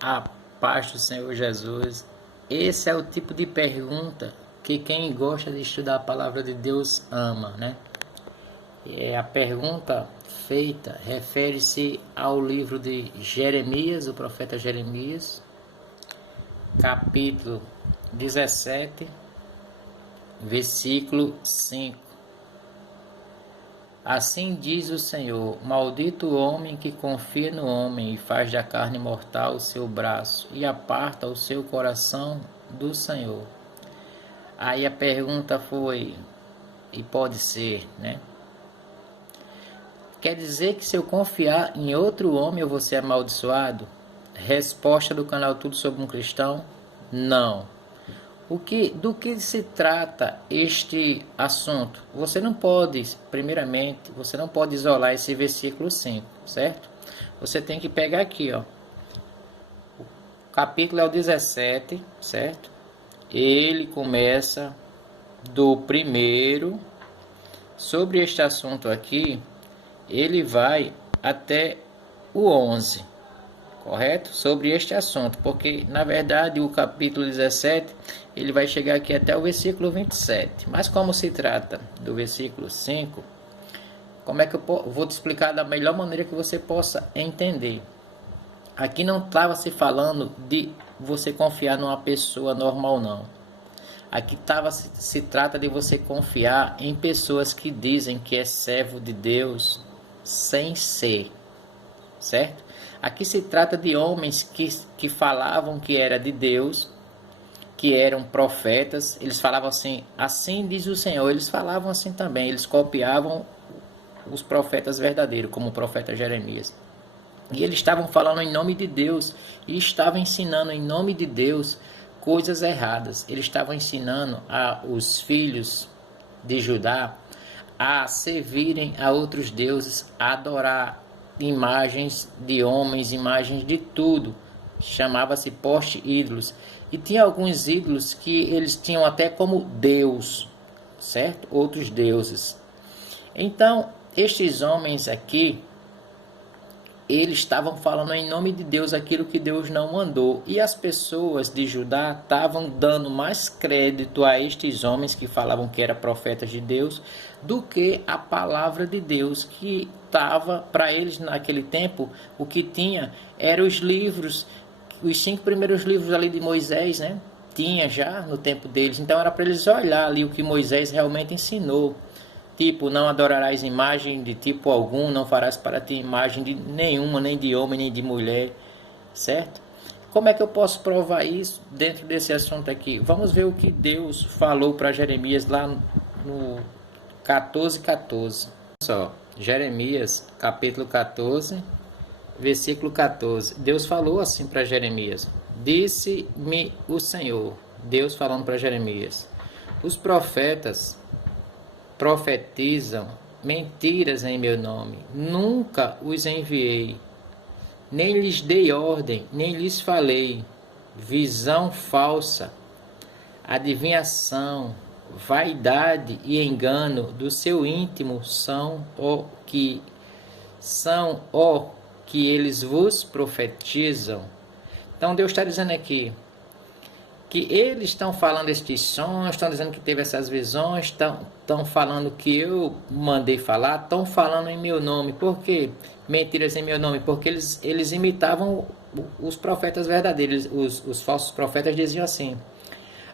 A paz do Senhor Jesus. Esse é o tipo de pergunta que quem gosta de estudar a palavra de Deus ama, né? A pergunta feita refere-se ao livro de Jeremias, o profeta Jeremias, capítulo 17, versículo 5. Assim diz o Senhor: maldito o homem que confia no homem e faz da carne mortal o seu braço e aparta o seu coração do Senhor. Aí a pergunta foi, e pode ser, né? Quer dizer que se eu confiar em outro homem eu vou ser amaldiçoado? Resposta do canal Tudo Sobre um Cristão: não. Do que se trata este assunto? Você não pode, primeiramente, você não pode isolar esse versículo 5, certo? Você tem que pegar aqui, ó. O capítulo é o 17, certo? Ele começa do primeiro. Sobre este assunto aqui, ele vai até o 11. Correto? Sobre este assunto, porque na verdade o capítulo 17 ele vai chegar aqui até o versículo 27, mas como se trata do versículo 5, como é que eu vou te explicar da melhor maneira que você possa entender. Aqui não estava se falando de você confiar numa pessoa normal, não. Aqui se trata de você confiar em pessoas que dizem que é servo de Deus sem ser, certo? Aqui se trata de homens que falavam que era de Deus, que eram profetas. Eles falavam assim, assim diz o Senhor. Eles falavam assim também, eles copiavam os profetas verdadeiros, como o profeta Jeremias. E eles estavam falando em nome de Deus e estavam ensinando em nome de Deus coisas erradas. Eles estavam ensinando os filhos de Judá a servirem a outros deuses, a adorar imagens de homens, imagens de tudo. Chamava-se poste ídolos. E tinha alguns ídolos que eles tinham até como Deus, certo? Outros deuses. Então, estes homens aqui, eles estavam falando em nome de Deus aquilo que Deus não mandou. E as pessoas de Judá estavam dando mais crédito a estes homens que falavam que eram profetas de Deus do que a palavra de Deus, que estava para eles naquele tempo. O que tinha eram os livros, os 5 primeiros livros ali de Moisés, né? Tinha já no tempo deles. Então era para eles olhar ali o que Moisés realmente ensinou. Tipo, não adorarás imagem de tipo algum, não farás para ti imagem de nenhuma, nem de homem, nem de mulher, certo? Como é que eu posso provar isso dentro desse assunto aqui? Vamos ver o que Deus falou para Jeremias lá no 14:14. Só, Jeremias, capítulo 14, versículo 14. Deus falou assim para Jeremias: disse-me o Senhor, Deus falando para Jeremias, os profetas profetizam mentiras em meu nome. Nunca os enviei, nem lhes dei ordem, nem lhes falei. Visão falsa, adivinhação, vaidade e engano do seu íntimo são o que eles vos profetizam. Então Deus está dizendo aqui que eles estão falando estes sonhos, estão dizendo que teve essas visões, estão falando que eu mandei falar, estão falando em meu nome. Por quê? Mentiras em meu nome, porque eles imitavam os profetas verdadeiros. Os falsos profetas diziam assim: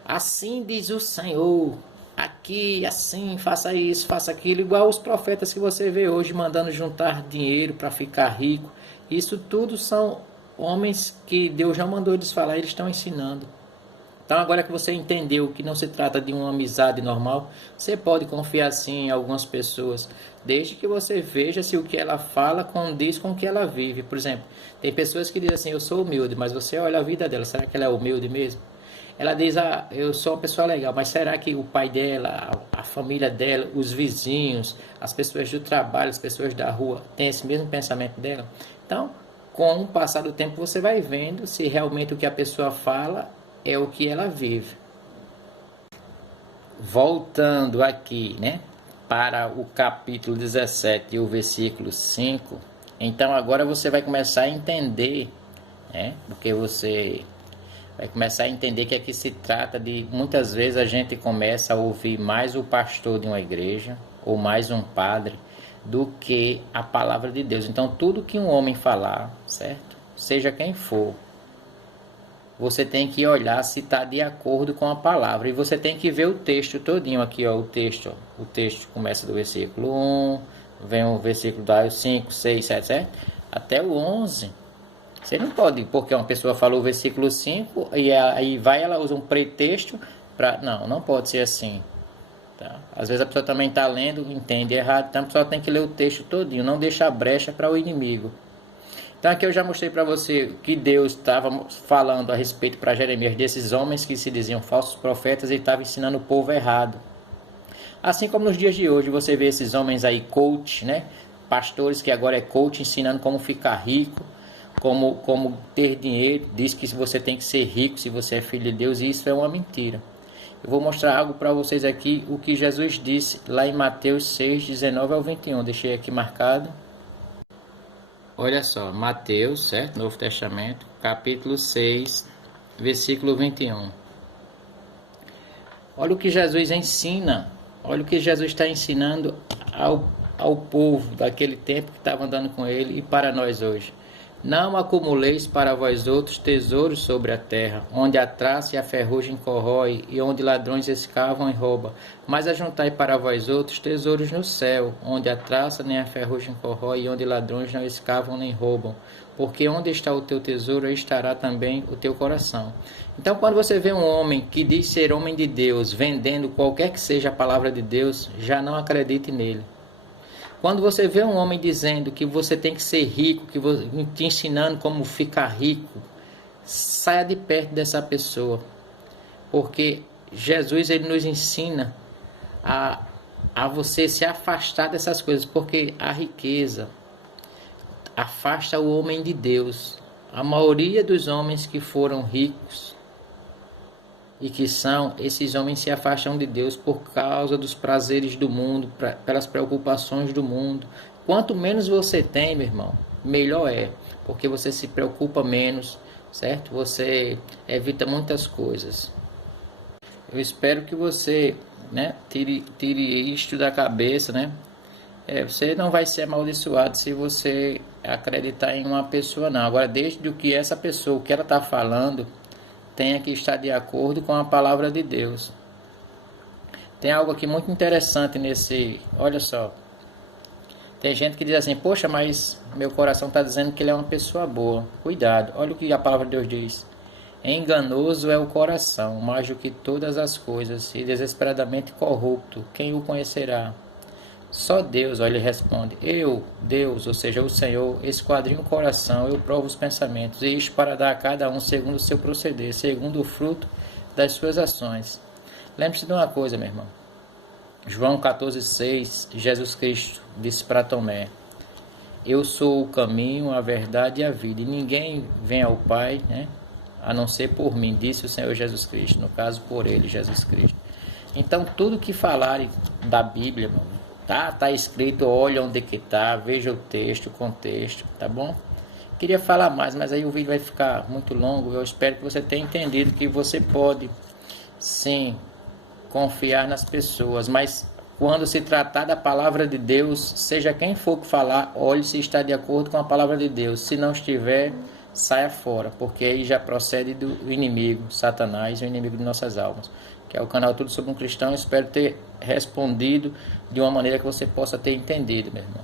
assim diz o Senhor, aqui, assim, faça isso, faça aquilo, igual os profetas que você vê hoje mandando juntar dinheiro para ficar rico. Isso tudo são homens que Deus não mandou eles falar, eles estão ensinando. Então agora que você entendeu que não se trata de uma amizade normal, você pode confiar sim em algumas pessoas, desde que você veja se o que ela fala condiz com o que ela vive. Por exemplo, tem pessoas que dizem assim, eu sou humilde, mas você olha a vida dela, será que ela é humilde mesmo? Ela diz, eu sou uma pessoa legal, mas será que o pai dela, a família dela, os vizinhos, as pessoas do trabalho, as pessoas da rua, têm esse mesmo pensamento dela? Então, com o passar do tempo, você vai vendo se realmente o que a pessoa fala é o que ela vive. Voltando aqui, né, para o capítulo 17 e o versículo 5, então agora você vai começar a entender né? Porque você vai começar a entender que aqui se trata de, muitas vezes a gente começa a ouvir mais o pastor de uma igreja ou mais um padre do que a palavra de Deus. Então tudo que um homem falar, certo? Seja quem for, você tem que olhar se está de acordo com a palavra. E você tem que ver o texto todinho aqui, ó, o texto. Ó. O texto começa do versículo 1, vem o versículo 5, 6, 7, 7, até o 11. Você não pode, porque uma pessoa falou o versículo 5 e aí ela usa um pretexto para... Não pode ser assim. Tá? Às vezes a pessoa também está lendo, entende errado, então a pessoa tem que ler o texto todinho, não deixar brecha para o inimigo. Então aqui eu já mostrei para você que Deus estava falando a respeito para Jeremias desses homens que se diziam falsos profetas e estava ensinando o povo errado. Assim como nos dias de hoje você vê esses homens aí coach, né? Pastores que agora é coach ensinando como ficar rico, como ter dinheiro, diz que você tem que ser rico se você é filho de Deus, e isso é uma mentira. Eu vou mostrar algo para vocês aqui, o que Jesus disse lá em Mateus 6, 19 ao 21. Deixei aqui marcado. Olha só, Mateus, certo? Novo Testamento, capítulo 6, versículo 21. Olha o que Jesus ensina, olha o que Jesus está ensinando ao povo daquele tempo que estava andando com ele e para nós hoje. Não acumuleis para vós outros tesouros sobre a terra, onde a traça e a ferrugem corrói, e onde ladrões escavam e roubam. Mas ajuntai para vós outros tesouros no céu, onde a traça nem a ferrugem corrói, e onde ladrões não escavam nem roubam. Porque onde está o teu tesouro, aí estará também o teu coração. Então, quando você vê um homem que diz ser homem de Deus, vendendo qualquer que seja a palavra de Deus, já não acredite nele. Quando você vê um homem dizendo que você tem que ser rico, te ensinando como ficar rico, saia de perto dessa pessoa. Porque Jesus ele nos ensina a você se afastar dessas coisas, porque a riqueza afasta o homem de Deus. A maioria dos homens que foram ricos e que esses homens se afastam de Deus por causa dos prazeres do mundo, pelas preocupações do mundo. Quanto menos você tem, meu irmão, melhor é, porque você se preocupa menos, certo? Você evita muitas coisas. Eu espero que você, né, tire isto da cabeça, né? Você não vai ser amaldiçoado se você acreditar em uma pessoa, não. Agora, desde que essa pessoa, o que ela está falando, tenha que estar de acordo com a palavra de Deus. Tem algo aqui muito interessante nesse... Olha só. Tem gente que diz assim, poxa, mas meu coração está dizendo que ele é uma pessoa boa. Cuidado, olha o que a palavra de Deus diz. Enganoso é o coração, mais do que todas as coisas, e desesperadamente corrupto. Quem o conhecerá? Só Deus, olha, ele responde. Eu, Deus, ou seja, o Senhor, esquadrinho o coração, eu provo os pensamentos, e isto para dar a cada um segundo o seu proceder, segundo o fruto das suas ações. Lembre-se de uma coisa, meu irmão. João 14,6, Jesus Cristo disse para Tomé, eu sou o caminho, a verdade e a vida, e ninguém vem ao Pai, né, a não ser por mim, disse o Senhor Jesus Cristo, no caso por ele, Jesus Cristo. Então, tudo que falarem da Bíblia, meu irmão, tá escrito, olha onde que tá, veja o texto, o contexto, tá bom? Queria falar mais, mas aí o vídeo vai ficar muito longo. Eu espero que você tenha entendido que você pode, sim, confiar nas pessoas, mas quando se tratar da palavra de Deus, seja quem for que falar, olhe se está de acordo com a palavra de Deus. Se não estiver, saia fora, porque aí já procede do inimigo, Satanás, o inimigo de nossas almas. Que é o canal Tudo Sobre um Cristão. Espero ter respondido de uma maneira que você possa ter entendido, meu irmão.